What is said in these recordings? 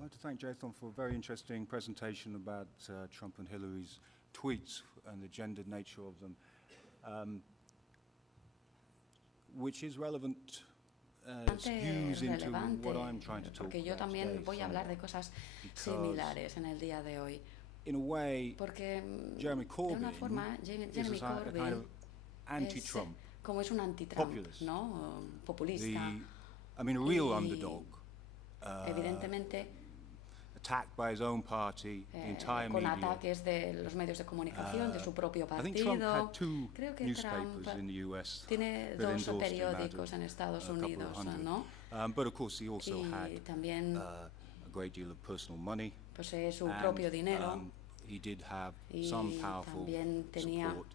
I'd like to thank Jathan for a very interesting presentation about Trump and Hillary's tweets and the gendered nature of them, which is relevant views into what I'm trying to talk porque yo about también today, voy a hablar de cosas similares en el día de hoy. In a way, Porque Jeremy de Corbyn una forma, Jeremy is a kind Corbyn of anti-Trump. como es un anti-Trump, Populist. ¿no? Populista. A real underdog. Evidentemente, Attacked by his own party, the entire con media. ataques de los medios de comunicación, de su propio I think Trump partido. had two Creo que newspapers Trump in the US tiene that dos endorsed him out periódicos of en Estados a couple of Unidos, hundred. ¿no? But of course he also Y had también a great deal of personal money. posee su And, propio dinero. He did have Y some powerful también tenía support.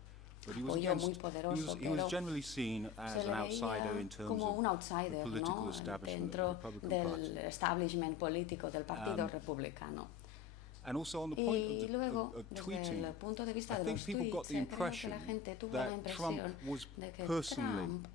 But he was apoyo muy against, poderoso, he was pero generally seen as se an le outsider veía in terms como un of outsider, the political ¿no? establishment Dentro of the Republican del Party. establishment político del Partido Republicano. And also on the point Y luego, of desde tweeting, el punto de vista I de think los people got tweets, the creo que impression la gente tuvo la that impresión Trump was de que personally Trump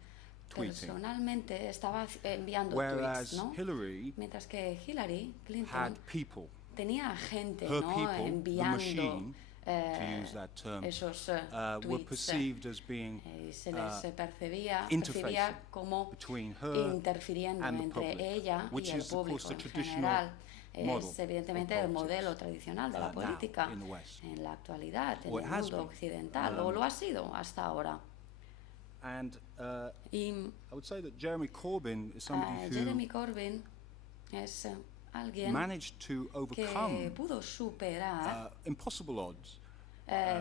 tweeting, personalmente estaba enviando whereas tweets, ¿no? Hillary Mientras que Hillary had Clinton people, tenía gente, her ¿no? people, the enviando machine, to use that term, esos were tweets. perceived as being Y se les percibía interfacing como between her interfiriendo and the entre public, ella y which el is, of course, público the en traditional general. model Es evidentemente of el politics, modelo tradicional de la now política in the West. en la actualidad, en Or el it has mundo been. occidental, o lo ha sido hasta ahora. And Y I would say that Jeremy Corbyn is somebody Jeremy who Corbyn es alguien managed to que overcome pudo superar impossible odds.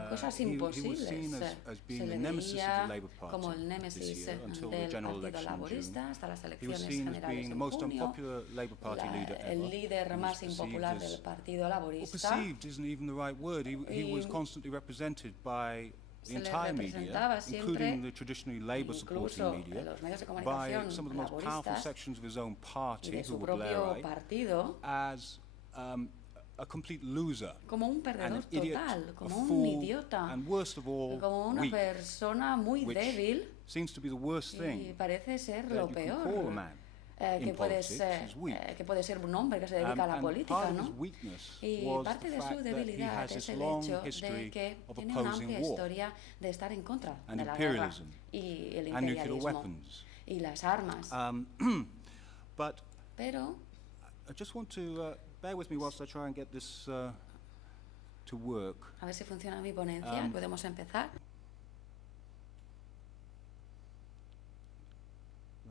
cosas He was imposibles. seen as Se being le the nemesis of veía the Labour Party como el this némesis year until the del general Partido election in June. Laborista hasta las He was elecciones seen as generales being the en most junio. unpopular Labour Party leader El ever. líder He was más perceived impopular as- del Partido Well, Laborista. perceived isn't even the right word. He was Y constantly represented by the se le entire media, representaba siempre, including the traditionally Labour-supporting incluso media, los medios de by comunicación some of the most powerful laboristas sections of his own y party, de who su were propio Blairite, partido as a complete loser, como un and perdedor an idiot, total, a como un fool, idiota, and worst of all, como una weak, persona muy which débil, seems to be the worst y thing parece ser that lo you can call a peor man que in puede politics, ser, is weak. que puede ser un hombre que se dedica a la And política, part of ¿no? his weakness Y was parte the de su fact that he debilidad has es this el long hecho de history que of tiene una opposing amplia war historia de estar en contra and de la guerra imperialism y el and nuclear imperialismo weapons. y las armas. But Pero I just want to bear with me whilst I try and get this to work. a ver si funciona mi ponencia. Podemos empezar.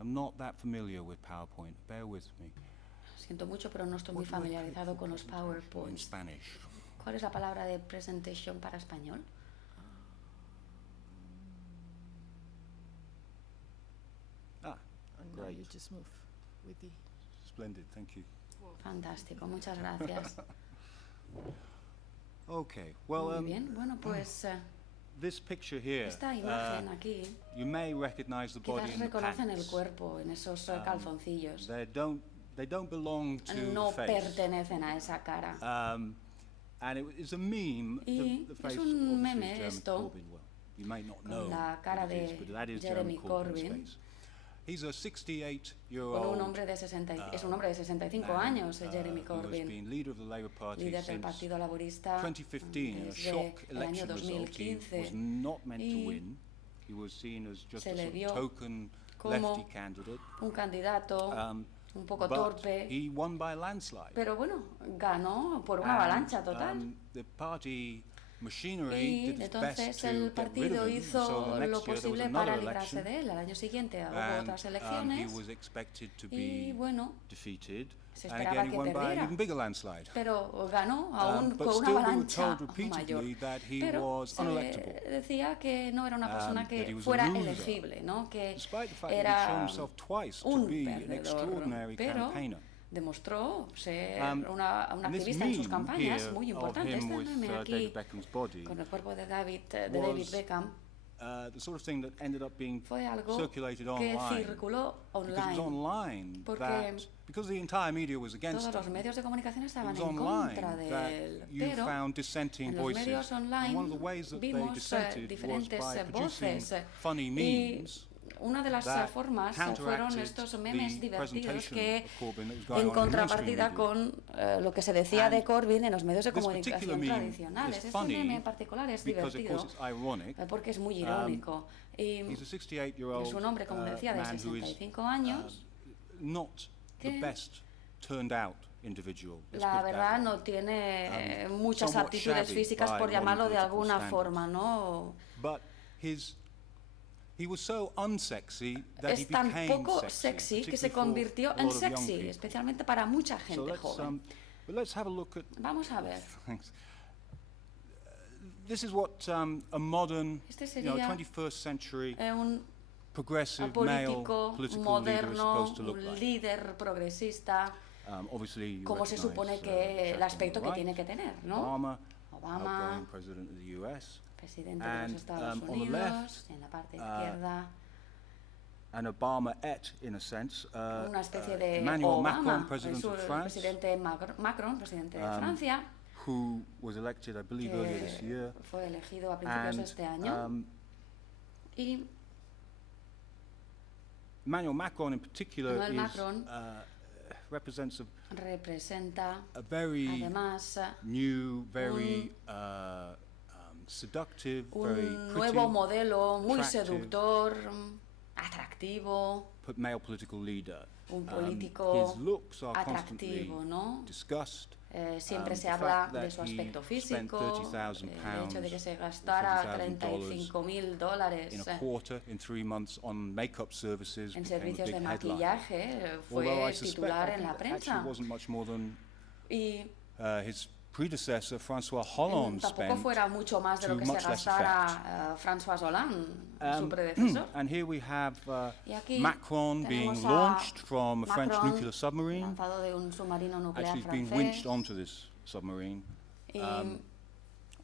I'm not that familiar with PowerPoint. Bear with me. Siento mucho, pero no estoy muy What do I familiarizado con los in PowerPoints. Spanish? ¿Cuál es la palabra de presentation para español? And now Great. you just move with the... Splendid, thank you. Fantástico, muchas gracias. Okay, well, Muy bien, bueno, pues this picture here, esta imagen aquí, you may recognize the body quizás in the reconocen el pants. cuerpo en esos calzoncillos. They don't belong to No the face. pertenecen a esa cara. And it's a meme. Y The es face un obviously meme is Jeremy esto, Corbyn. Well, you may not con know la cara what it is, de but that is Jeremy Jeremy Corbyn's Corbyn. face. He's a Con un 68-year-old hombre de 60, es un hombre de 65 años, Jeremy who has Corbyn, been leader of the Labour Party líder del since Partido Laborista 2015 in a desde shock el año election result. He 2015. was not meant to Y win. He was seen as just se a le sort vio of token como lefty candidate. un candidato un poco But torpe, he won by a landslide. pero bueno, ganó por una avalancha total. The party machinery Y did its best entonces to el get rid of partido him. hizo So the lo next year there was posible para another librarse election, de él. Al año siguiente hubo and otras he elecciones was expected to y be bueno, defeated. se And esperaba again, he que won by an perdiera. even bigger landslide. Pero ganó aún But con una still we were avalancha told mayor. repeatedly that he Pero was se unelectable. decía que no era una persona That he que was a fuera loser, elegible, ¿no? Que Despite the fact that he'd shown era himself twice to un be an perdedor. extraordinary Pero campaigner. demostró ser And una this activista en sus meme campañas here muy of importante. him Este with meme aquí David Beckham's body con el cuerpo de David was Beckham the sort of thing that ended up being fue algo circulated que online. circuló Because it was online. online Porque that, because the entire media was against Todos los him, medios de comunicación it estaban was en online contra de that él, you pero found dissenting en los voices. medios And online one of the ways that they vimos dissented was diferentes by producing voces funny y memes una de las that formas fueron counteracted estos memes the divertidos presentation que, of Corbyn that was going en on in the contrapartida mainstream con lo que se decía de And Corbyn en los medios de this comunicación particular meme tradicionales. is Este funny meme en particular es because, of divertido course, it's ironic. porque es muy irónico. Y He's a 68-year-old es un hombre, como decía, de man who is 65 años, not the que best turned out individual. Let's la put it that verdad way. no tiene muchas somewhat aptitudes shabby físicas, by por llamarlo de modern alguna political forma, ¿no? But he was so unsexy that he Es tan became poco sexy, sexy que se particularly for convirtió a en lot of young sexy, people. especialmente para mucha So gente let's, joven. but let's have a look at. Vamos a ver. Thanks. This is what a modern, Este 21st century Un progressive male político political leader is moderno, supposed to look un like. líder progresista, Obviously, you como se supone recognize, que el Jack on aspecto the que right, tiene que tener, ¿no? Obama, Obama, outgoing president of the US, presidente de and, los Estados on the Unidos, left, en la parte izquierda, and Obama-et, in a sense, una especie de Emmanuel Obama, Macron, president es of el France, presidente Macron, presidente de Francia, who was elected, I believe, earlier this que year. fue elegido a principios de este año. Y Emmanuel Macron, in particular, Emmanuel is, Macron represents representa, a very además, new, very seductive, very un pretty nuevo modelo muy attractive, seductor, atractivo, male political leader. un político His looks are constantly atractivo, ¿no? discussed. Siempre se The habla fact de that su he aspecto spent físico, £30,000 el hecho de que se gastara $30,000 $35.000 in a quarter, in 3 months, on makeup services en became a servicios big de headline. maquillaje, Although fue I suspect titular I en think la that actually prensa. wasn't much more than Y his predecessor, François Hollande, tampoco spent. fuera mucho más de lo to que se much less gastara François Hollande, su predecesor. And here we have Y aquí Macron being tenemos a launched from a French Macron nuclear submarine. lanzado de un submarino nuclear Actually, he's been francés, winched onto this submarine, y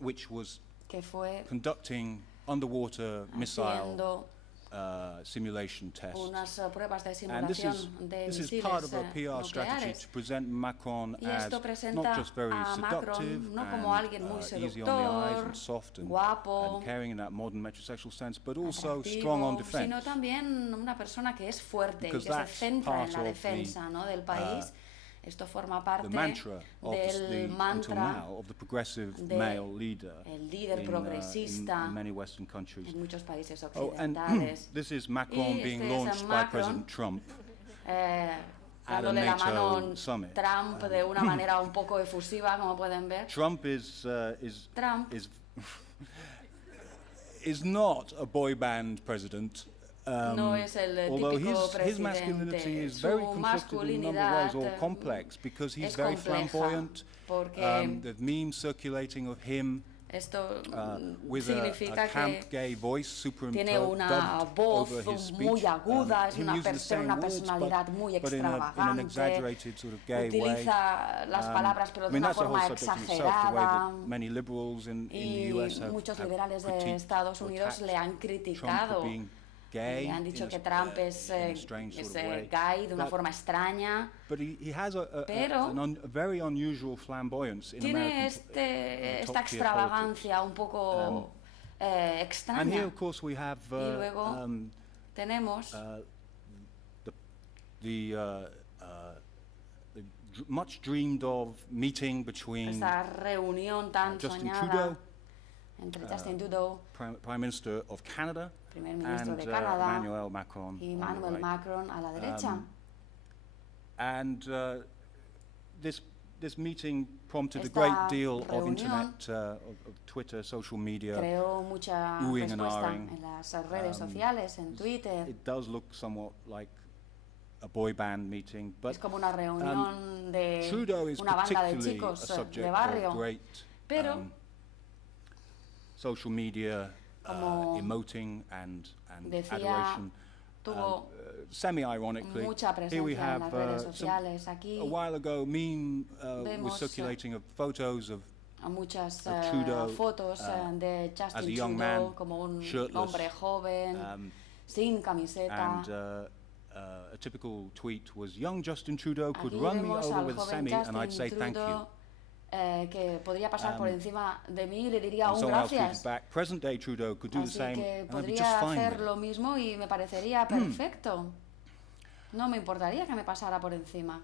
which was que fue conducting underwater missile haciendo simulation tests. unas pruebas de And this simulación de is part misiles of a PR strategy nucleares. to present Macron Y as esto not presenta just very a seductive Macron no como and alguien muy easy on the eyes seductor, and soft and guapo, caring in that modern metrosexual sense, but also strong on atractivo, sino defense. también una persona que es fuerte y Because que se that's centra part en la of defensa, ¿no? del país. Esto forma The parte mantra of del until mantra now, of the progressive de male leader el líder in progresista many Western countries. en muchos países Oh, and occidentales. this is Macron Y being este es launched by Macron, President Trump at a dándole la mano NATO summit. Trump de una manera un poco efusiva, como pueden ver. Trump is Trump is not a boy band president. No es el Although típico his masculinity presidente. is very Su conflicted in a number of ways, or masculinidad complex, because he's es very compleja, flamboyant. porque There's memes circulating of him esto with significa a camp que gay voice tiene una voz over his speech. muy aguda, es him una, using the same una words, personalidad muy but in an extravagante, exaggerated sort of gay way. utiliza las palabras pero de una that's a whole forma subject in itself, the way exagerada, that many liberals in the y US have muchos liberales de critiqued Estados or Unidos attacked le han Trump for criticado. being gay Le han dicho in que Trump es in a strange sort of way. gay de una But- forma extraña. But he has Pero a very unusual flamboyance in Tiene American esta top-tier extravagancia un poco and here, extraña. of course, we have Y luego tenemos the much dreamed of meeting between esta reunión tan Justin soñada Trudeau, entre Justin Trudeau, Prime Minister of Canada, primer ministro and de Canadá, Emmanuel Macron. y on the Emmanuel right. Macron a la derecha. And this meeting prompted a Esta great deal of reunión internet, of Twitter, social media. Creó mucha oohing and respuesta ahhing. en las redes sociales, en Twitter. It does look somewhat like a boy band meeting, but Es como una reunión de Trudeau is una banda de particularly a chicos de subject barrio. of great Pero social media como emoting and decía, adoration. tuvo Semi-ironically, mucha here we presencia en have las redes sociales. Aquí a while ago, meme was vemos, circulating of photos of muchas Trudeau, fotos de as a Justin young Trudeau man, como un shirtless, hombre joven, sin camiseta. and a typical tweet was, "Young Justin Trudeau could Aquí run me vemos over al with a joven semi, and I'd say Justin thank you." Trudeau que podría pasar por encima de mí y le diría and un someone else tweeted gracias. back, present-day Trudeau could do the Así same, que and I'd be just podría fine hacer with it. lo mismo y me parecería perfecto. No me importaría que me pasara por encima.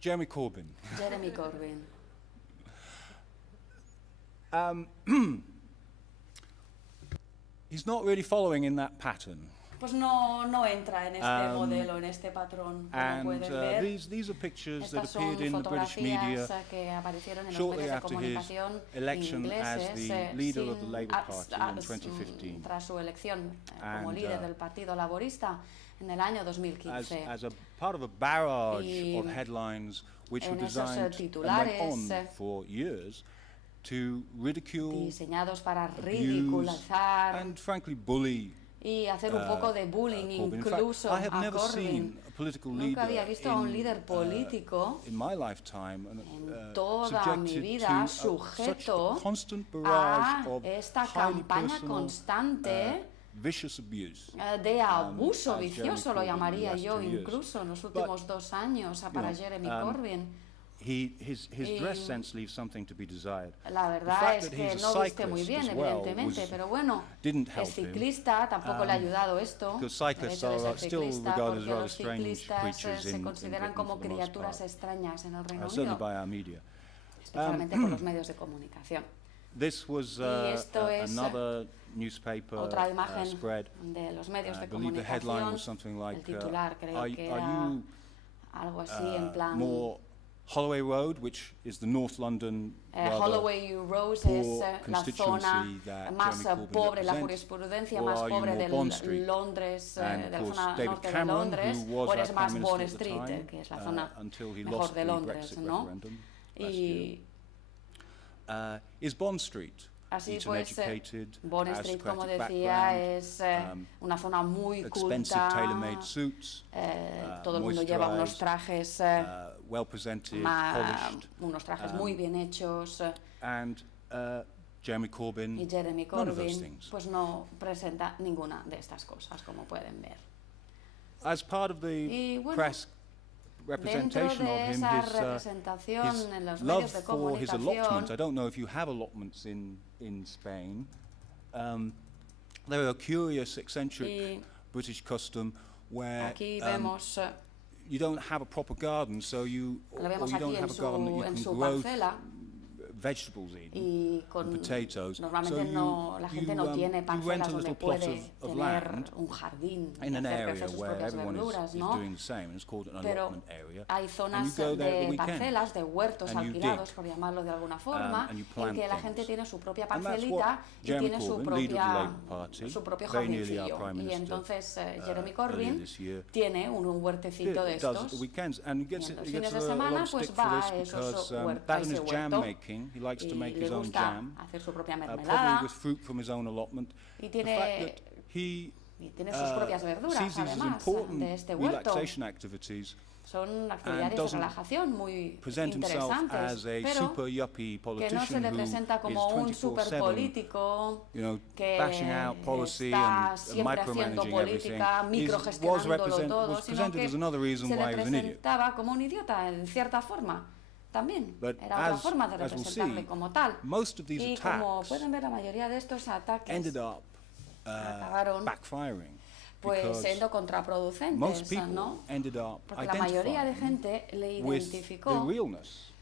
Jeremy Corbyn. Jeremy Corbyn. He's not really following in that pattern. Pues no entra en este modelo, en este patrón, como And pueden ver. these are pictures that Estas son appeared in the British media fotografías que aparecieron en los shortly medios de after his comunicación election as ingleses the leader of the Labour Party in 2015. tras su elección como And, líder del Partido Laborista en el año 2015. As a part of a barrage Y of headlines which were en esos, designed and titulares, went on for years to ridicule, diseñados para abuse, ridiculizar and frankly bully y hacer un poco de bullying Corbyn. In incluso fact, I have a never Corbyn. seen a political Nunca leader había visto a un líder político in my lifetime en toda mi subjected vida to such sujeto a constant barrage a of esta highly campaña personal, constante vicious abuse. de abuso as vicioso, Jeremy lo llamaría Corbyn in the yo last 2 years. incluso en los últimos 2 años para know, Jeremy Corbyn. His dress Y sense leaves something to be desired. La The verdad fact es that que he's a no viste muy cyclist bien, as well evidentemente, was- pero bueno, didn't help es him. ciclista, tampoco le ha ayudado esto. because El cyclists hecho de ser are still ciclista, regarded as porque rather los strange ciclistas creatures se in consideran Britain como for the most criaturas part. extrañas en el Reino Certainly Unido, by our media. especialmente por los medios de comunicación. This was Y esto es another newspaper Otra imagen spread. de los medios de I believe the headline comunicación. was something El like, titular creo are que are era you algo así en plan... more Holloway Road, which is the North London rather Holloway Road poor es la constituency zona that más Jeremy Corbyn pobre, la represents, jurisprudencia or más are you pobre more del Bond Street? Londres, And de of la course, zona David norte de Cameron, Londres, who was o eres our más Prime Bond Minister at the Street, time, que es la zona until he mejor lost de the Londres, Brexit ¿no? referendum last Y year. Is Bond Street? así It's an pues, educated, Bond Street, como aristocratic decía, background, es una zona muy expensive culta, tailor-made suits, todo el mundo lleva unos moisturized, trajes well presented, polished, unos trajes muy bien hechos, and Jeremy Corbyn, y Jeremy none of those Corbyn things. pues no presenta ninguna de estas cosas, como pueden ver. As part of the Y bueno, press dentro representation of de him, esa his representación en los love medios de for his allotment. I comunicación, don't know if you have allotments in Spain. They're a curious, eccentric y British custom where aquí vemos, you don't have a proper garden, so you lo or vemos you aquí don't en have a garden that you en can su grow parcela, vegetables in. y con, potatoes. normalmente So no, la gente no tiene you rent parcelas a donde little plot puede of tener land un jardín y in an hacer area crecer sus where propias everyone verduras, is ¿no? doing the same, and it's called an Pero allotment area. hay zonas you go there at the de weekend, parcelas, de huertos and you alquilados, dig, por llamarlo de alguna forma, and you en plant que la things. gente tiene su propia And that's parcelita what y Jeremy tiene Corbyn, leader of the Labour Party, su propio very nearly our jardincillo. Prime Y Minister, entonces Jeremy earlier Corbyn this year, tiene un huertecito de does at the estos. weekends, and he gets, Y en los he gets fines de a lot semana, of pues stick for va this a esos because huertos, that a and ese his jam huerto, making, he likes to y make le his own gusta jam, hacer su propia probably mermelada, with fruit from his own allotment. y The fact tiene, that he y tiene sus propias verduras, sees these as además, important de este huerto. relaxation activities, Son actividades de doesn't relajación muy present himself interesantes, as a pero super yuppie que no se politician le who presenta is como un super 24/7, político you know, que bashing out policy está and siempre haciendo micromanaging everything. política, Was microgestionándolo todo, was sino presented que as another reason se why le he was an idiot. presentaba como un idiota, en cierta forma. También But era otra as- forma de as we'll representarle see, como tal. Most of these Y como attacks pueden ver, la mayoría de estos ataques ended up acabaron backfiring pues because siendo most contraproducentes, people ¿no? ended up Porque la mayoría de identifying gente le with the identificó realness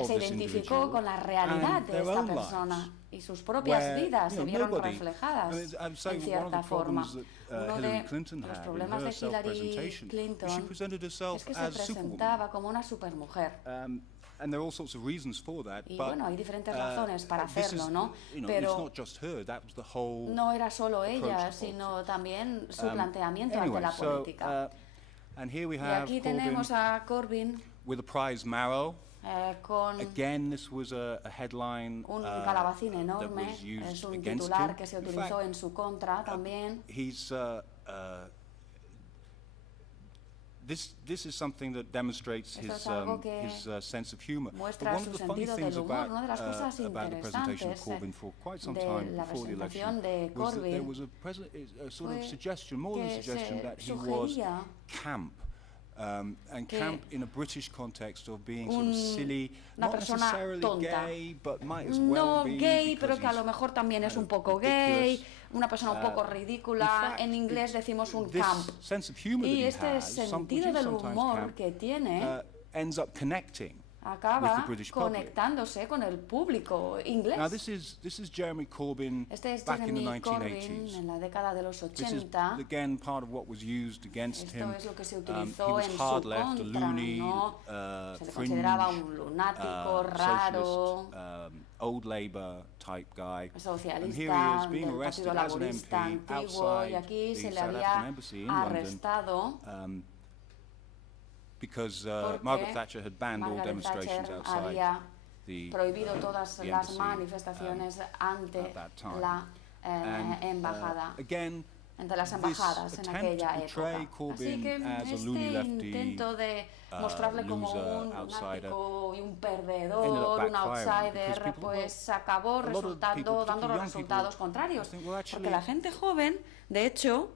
of se this identificó individual con la realidad and de their esta own persona lives, y sus propias where, vidas you se know, vieron nobody- reflejadas I mean, I'd say en one of cierta the forma. problems that Uno Hillary de Clinton los had in problemas her de Hillary self-presentation was she Clinton presented herself es que se as Superwoman. presentaba como una supermujer. And there are all sorts of reasons for that, Y but bueno, hay diferentes razones para this hacerlo, is, ¿no? you know, Pero it's not just her, that was the whole no era solo ella, approach to sino también su Um, planteamiento anyway, ante la so, política. and here we Y have aquí Corbyn tenemos a Corbyn with a prize marrow. con Again, this was a headline un calabacín that enorme, was used es un against titular him. que se In utilizó fact, en su contra también. he's this is something that demonstrates Esto es algo que his sense of humor. But muestra one su of the funny sentido things del humor. about Una de las cosas about the presentation of interesantes Corbyn for quite some de time la before the presentación election de was that there Corbyn was a sort of fue suggestion, more than a que suggestion, se that he was sugería camp. and que camp in a British context of being sort of silly, una not persona necessarily tonta. gay, but might as well No be gay, because pero que a he's lo mejor también es kind un of poco ridiculous. gay, una persona un poco In ridícula. fact, En inglés decimos un this camp. sense of humor that Y he este has, sentido which is del sometimes humor camp, que tiene ends up connecting with the acaba British public. conectándose con el público inglés. Now this is Jeremy Corbyn Este es back in the Jeremy Corbyn 1980s. en la década de los This is 80. again part of what was used against him. Esto es lo que se He utilizó was en hard su left, a contra, loony, ¿no? Se le fringe, consideraba un lunático, raro, socialist, old Labour type guy. And here he is socialista, being del arrested Partido as an Laborista MP antiguo, y outside aquí the se le South African había embassy in London, arrestado because porque Margaret Thatcher had banned all Margaret demonstrations Thatcher outside había the prohibido todas the las embassy, manifestaciones ante at that time. la And, embajada. again, Entre las this embajadas en attempt aquella to portray época. Así Corbyn que as a loony este lefty, intento de mostrarle como loser, un outsider, lunático y un ended up perdedor, un backfiring, outsider, because people, pues acabó a lot of resultando, people, dando los particularly young resultados people, contrarios. think, well, actually, Porque la gente joven, de hecho,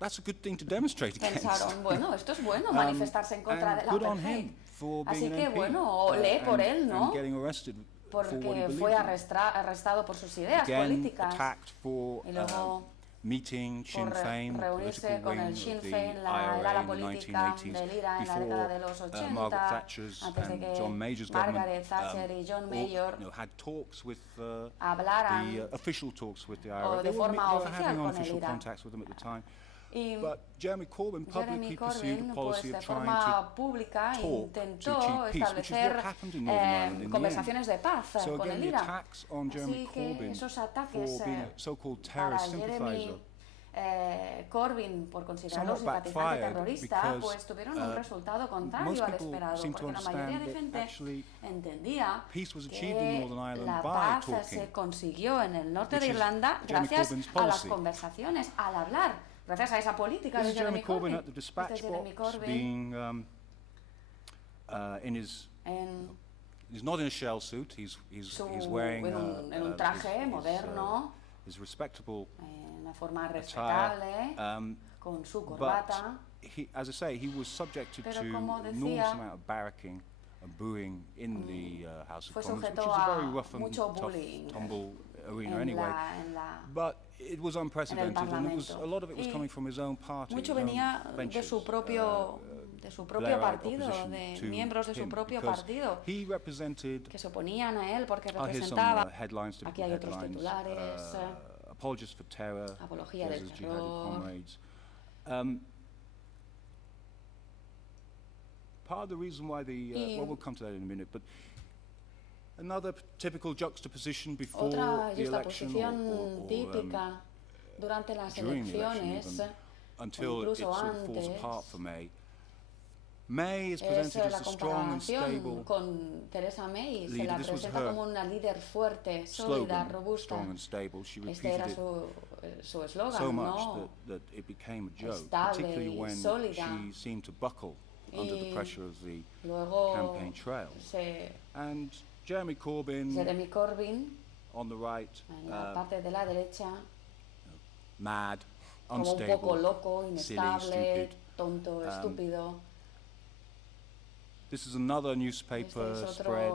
that's a good thing to demonstrate against. pensaron, bueno, esto es bueno, manifestarse en contra And de la good on apartheid. him for being Así an que MP, bueno, lee por él, and ¿no? getting arrested for what he Porque believed fue in. arrestado por sus ideas Again, políticas attacked for y luego meeting Sinn por Féin, the reunirse political con wing el of Sinn the Féin, la IRA ala in the política 1980s, del IRA en la década de los before Margaret 80, Thatcher's antes de and que John Major's Margaret government Thatcher y John Major had talks with hablaran the official talks with the o IRA. de They forma were oficial having con el unofficial IRA. contacts with them at the time. Y But Jeremy Corbyn publicly Jeremy pursued Corbyn, a pues policy de of trying forma pública to intentó achieve peace, which is what establecer happened in Northern Ireland in the conversaciones de paz So con again, el the IRA. attacks on Jeremy Así que Corbyn esos ataques for being a so-called para terrorist sympathizer Jeremy Corbyn por considerarlo somewhat simpatizante backfired terrorista, because, pues tuvieron un resultado contrario most al people esperado, seem to porque la mayoría understand de that gente actually entendía peace was achieved in que Northern Ireland la by paz talking, se consiguió en el norte which de is Irlanda Jeremy gracias Corbyn's a las policy. conversaciones, al hablar, gracias a esa política This de is Jeremy Corbyn Corbyn. at the dispatch Este es Jeremy box Corbyn being in his en he's not in a shell suit, he's wearing en un traje moderno, his respectable en una forma attire, respetable, con su but corbata. he, as I say, he was subjected Pero to como enormous decía, amount of barracking and booing in the House of fue Commons, which is sujeto a a very rough and mucho tough bullying tumble arena en anyway. la But it was unprecedented, and it was, a lot of it was Y coming from his own party, mucho his own venía de benches, su propio Blairite partido, opposition de to miembros de su him, propio because partido, he represented, que se oponían a él porque here's some representaba, headlines, aquí typical hay otros headlines, titulares, apologists for terror, apología del versus jihadi terror. comrades. Part of the reason why well, we'll come to that in a minute, but another typical juxtaposition before Otra the election juxtaposición típica durante las during the election elecciones, even, until it incluso sort of falls antes, apart for May. May is es presented la as a strong and comparación stable con Theresa May, se leader. la This was presenta her como una líder fuerte, sólida, slogan, robusta. strong and stable. She Este repeated era it su eslogan, so much ¿no? that it became a joke, Estable particularly y when sólida. she seemed to buckle under the Y pressure of the luego campaign trail. And Jeremy Corbyn, Jeremy Corbyn, on the right, en la parte de la derecha, mad, como un unstable, poco loco, silly, inestable, stupid. tonto, estúpido. This is another newspaper Este es otro spread.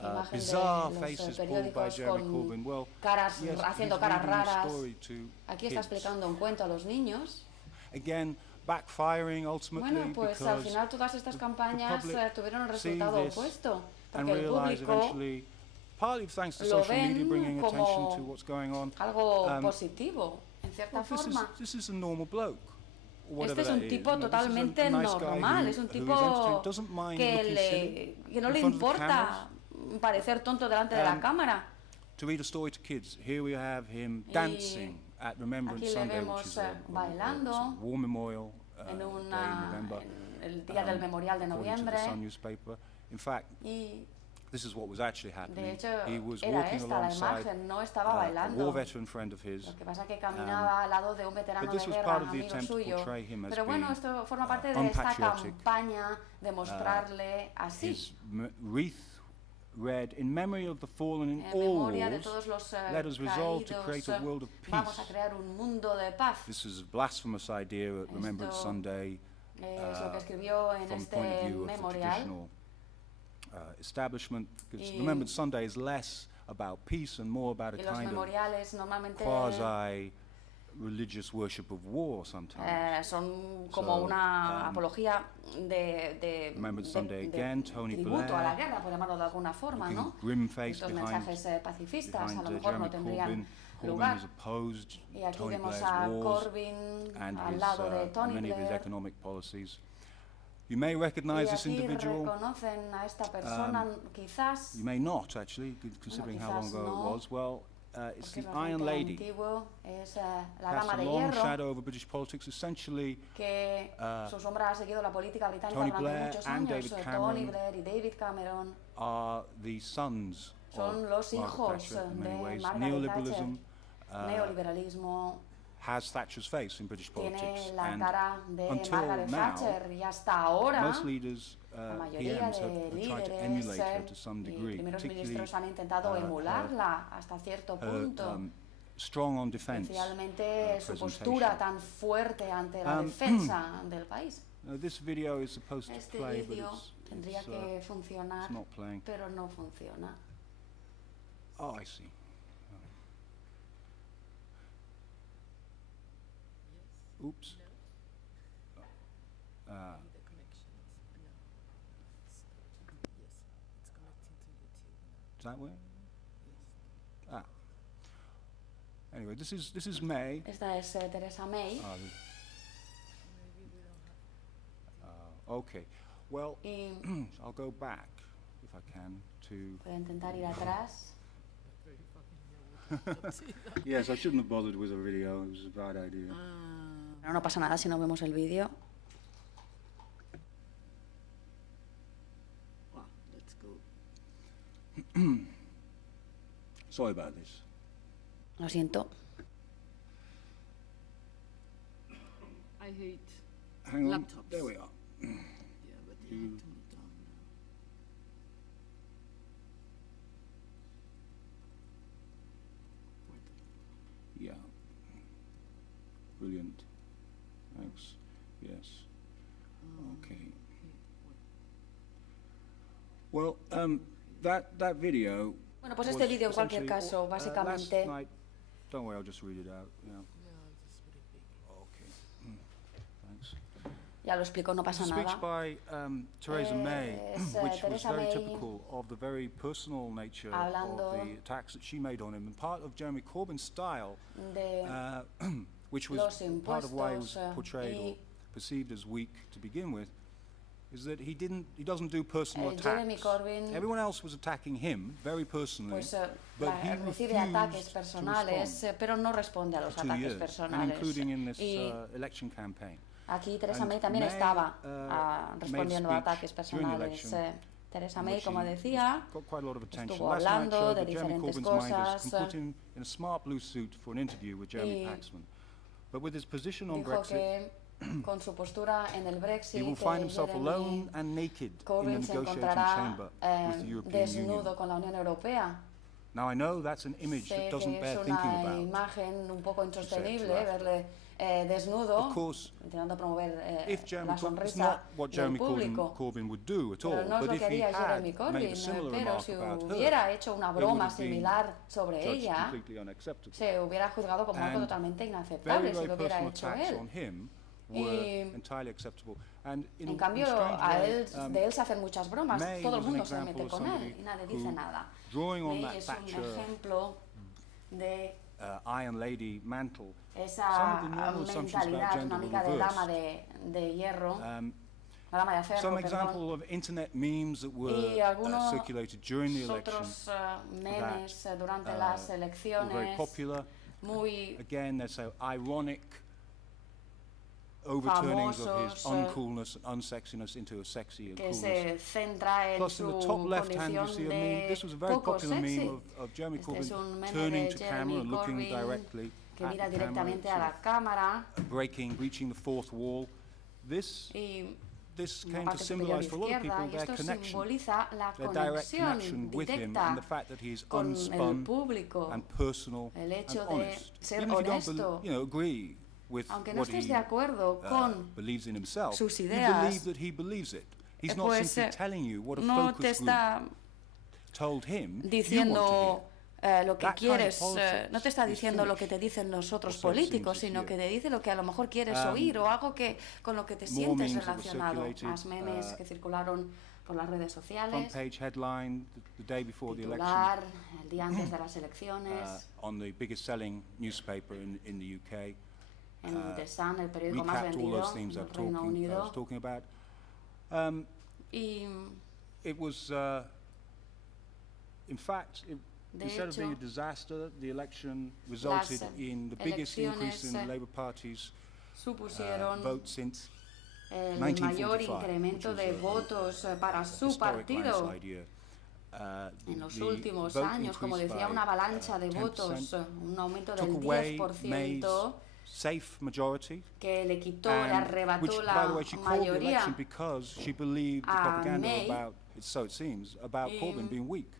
imagen Bizarre de los faces pulled by periódicos Jeremy con Corbyn. Well, caras, yes, haciendo he's caras reading a raras. story to Aquí está kids. explicando un cuento a los niños. Again, backfiring ultimately Bueno, pues al because final todas estas the campañas public tuvieron el see resultado this opuesto, and porque el realize público eventually, partly thanks to lo social media ven bringing attention como to what's going on, algo positivo, en cierta well, forma. this is a normal bloke. Este es un tipo totalmente normal, es un tipo que no le importa parecer tonto delante de la cámara. To read a story to kids, here we have him dancing at Remembrance aquí le Sunday, vemos which is a bailando war memorial en day in November. el día del memorial de according to the noviembre. Sun newspaper. In fact, Y this is what was actually happening. de hecho He was era walking esta la alongside imagen, no estaba a bailando. war veteran friend of his. Lo que pasa es que caminaba al lado de un veterano but de this was guerra, part un of the amigo attempt to suyo. portray him as Pero bueno, being, esto forma parte de esta unpatriotic. campaña de mostrarle así, His wreath read, in memory of the fallen in en all memoria de wars, todos los let us resolve to create a caídos. world of Vamos a peace. crear un mundo de paz. This is a blasphemous idea at Remembrance Esto Sunday. Es lo que escribió en from the point of este view of the memorial. traditional establishment. Because remember, Sunday is less about peace and more about a Y los kind of memoriales normalmente quasi-religious worship of war sometimes. son como una apología de tributo a la guerra, por llamarlo de alguna forma, ¿no? Estos mensajes pacifistas a lo mejor no tendrían lugar. Y aquí vemos a Corbyn al lado de Tony Blair. You may recognize Y this aquí individual. reconocen a esta persona, quizás, You may not, actually, considering how long quizás ago no, it was. Well, it's porque the es bastante Iron Lady. antiguo, es la Casts dama a de long hierro, shadow over British politics. Essentially, que su sombra ha seguido la política británica Tony durante Blair muchos and años. David Tony Cameron Blair y David Cameron are the sons son of los Margaret hijos Thatcher in many de ways. Margaret Neoliberalism Thatcher. Neoliberalismo has Thatcher's face in British politics. tiene la And cara de until Margaret now, Thatcher, y hasta ahora most leaders, la mayoría PMs, de have tried to líderes emulate her to some y degree, primeros particularly ministros han intentado emularla hasta cierto punto, strong on defense. especialmente su presentation. postura tan fuerte ante la defensa del país. This video is supposed to Este play, but vídeo tendría que funcionar, it's not playing. pero no funciona. Oh, I see. Oops. The connection Is that way? Ah. Anyway, this is May. Esta es Theresa May. Okay. Well, Y I'll go back if I can to. voy a intentar ir atrás. Yes, I shouldn't have bothered with a video. It was a bad idea. Pero no pasa nada si no vemos el vídeo. Let's go. Sorry about this. Lo siento. I hate. Hang on. Laptops. There we are. Yeah, but you have to turn it down now. Yeah. Brilliant. Thanks. Yes. Okay. Well, that video. Bueno, pues este vídeo en cualquier caso, básicamente, Last night, don't worry, I'll just read it out. Yeah. Just put it big. Okay. Thanks. ya lo explico, no pasa A speech nada. by Theresa May, Es, which was Theresa very May typical of the very personal nature hablando of the attacks that she made on him, and part of Jeremy Corbyn's style, De which was los part of why he was impuestos, portrayed or y perceived as weak to begin with, is that he doesn't do personal Jeremy attacks. Corbyn, Everyone else was attacking him very personally, pues but he recibe refused ataques to personales, respond pero no responde a los for 2 ataques years, and personales. including in this Y election campaign. aquí Theresa and May también May, estaba made respondiendo a a ataques speech during the personales. election Theresa in May, which como he decía, got quite a lot of attention. estuvo Last night hablando showed de that Jeremy diferentes Corbyn's mind cosas. can put him in a smart blue suit for an interview with Jeremy Y Paxman. But with his position on Dijo Brexit, que con su postura en el Brexit, he will find himself Jeremy alone and naked in the Corbyn se negotiating encontrará chamber with the European desnudo Union. con la Unión Europea. Now I know that's an image Sé that que doesn't bear es thinking una about. imagen un poco insostenible laugh. verle desnudo, Of course, intentando promover if Jeremy la Corbyn, it's sonrisa not what del Jeremy público. Corbyn would do at all. Pero no es But lo if que he haría had Jeremy made Corbyn, a similar pero remark si about her, hubiera hecho una it would broma have been similar sobre judged ella, completely unacceptable. se hubiera juzgado como algo And totalmente Very, inaceptable si very lo hubiera personal hecho attacks él. on him Y, were entirely acceptable. And in En cambio, a strange a way, él, de él se hacen muchas bromas, May todo el was an mundo se example mete of con somebody él y nadie dice who, nada. drawing on May that es un Thatcher ejemplo de Iron Lady mantle, esa some of the normal assumptions about mentalidad, gender una were amiga de dama reversed. de hierro, Um, la dama de Some ferro, example of internet memes that were y algunos circulated during the election otros memes durante uh, las were very elecciones, popular. muy Again, they're so ironic overturnings of his famosos, uncoolness and unsexiness into a sexy que coolness. se centra en Plus, in su the top left hand, you condición see a meme. de This was a very poco popular sexy. meme of Jeremy Este es un Corbyn meme turning de to Jeremy camera and looking Corbyn directly que at mira the camera, directamente a sort la cámara of breaching the fourth wall. This y came la to parte superior symbolize for a lot of izquierda, people y their esto connection, simboliza la their direct conexión connection with him, directa and the fact that he's con el unspun público, and personal el and hecho de honest. ser Even if you don't honesto. agree with aunque no what estés he de acuerdo con believes in himself, sus you ideas, believe that he believes it. He's not pues simply telling you what a no te focus group está told him you want to diciendo lo que That kind of quieres, politics no te está is diciendo lo que te finished. dicen los otros Or so it políticos, seems sino this que year. te dice lo que a lo mejor quieres oír o algo que con lo que te more sientes memes that were relacionado. circulated, Más memes que circularon por las redes Front sociales, page headline the day before the election titular el día antes de las elecciones, on the biggest selling newspaper in the UK. en The Sun, el periódico más Recapped all vendido those things en I Reino was Unido. talking about. Y It was, in fact, De instead of being a hecho, disaster, the election resulted in the biggest increase in the elecciones, Labour Party's supusieron vote since el 1945, mayor incremento which de was a votos para su historic partido landslide year. en los The últimos vote años, como increased decía, by, una avalancha de 10%, votos, un aumento del took away May's 10%, safe majority, que le quitó, le and arrebató which, by la the way, she called the mayoría election because she believed the a propaganda May. about, so it seems, about Corbyn being weak.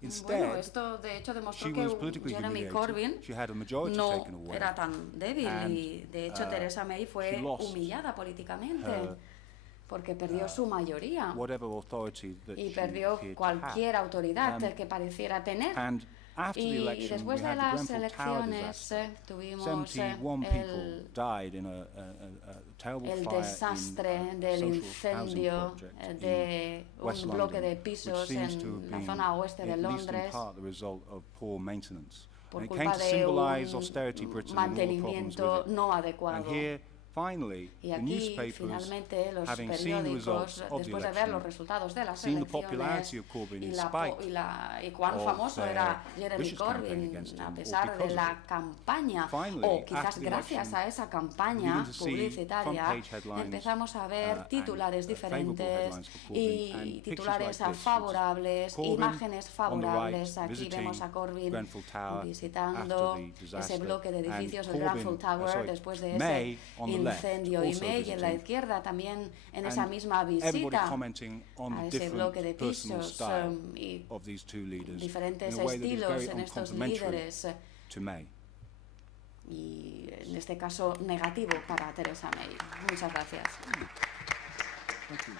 Bueno, Instead, esto de hecho demostró she que was politically Jeremy humiliated. Corbyn She had a majority no taken away. era tan débil and, y de hecho Theresa May she fue lost humillada políticamente her, porque perdió su mayoría whatever authority that y she perdió appeared to cualquier have. autoridad que pareciera tener. And after the Y election, después we de had the las Grenfell Tower elecciones disaster. tuvimos 71 people died in a terrible el fire desastre in del social incendio housing project de in West un bloque de London, pisos which seems to have en la been, zona oeste de at least in Londres part, the result of poor maintenance. por And it came culpa to de symbolize austerity un Britain and all the problems mantenimiento with it. no And adecuado. here, finally, Y the aquí, newspapers, finalmente, los having seen the results periódicos, of the después de ver los election, resultados de las seen the elecciones popularity of Corbyn y, in spite y cuán of famoso their era Jeremy vicious campaign Corbyn, against him, a or pesar de because of la it. campaña, Finally, o quizás after the gracias election, a esa campaña beginning to see publicitaria, front-page headlines, empezamos a ver and, titulares favourable diferentes headlines for Corbyn, y and pictures titulares like this, favorables, Corbyn imágenes on the favorables. right, Aquí vemos a Corbyn Grenfell Tower visitando after the ese disaster, bloque de edificios, and el Grenfell Corbyn, Tower, después de May ese on the left, incendio, y also May en la visiting. izquierda también en esa And misma everybody visita commenting on a the ese different bloque de personal pisos style y of these two leaders diferentes in a way that is estilos very en estos uncomplimentary líderes to May. y en este caso negativo para Theresa May. Muchas gracias. Thank you.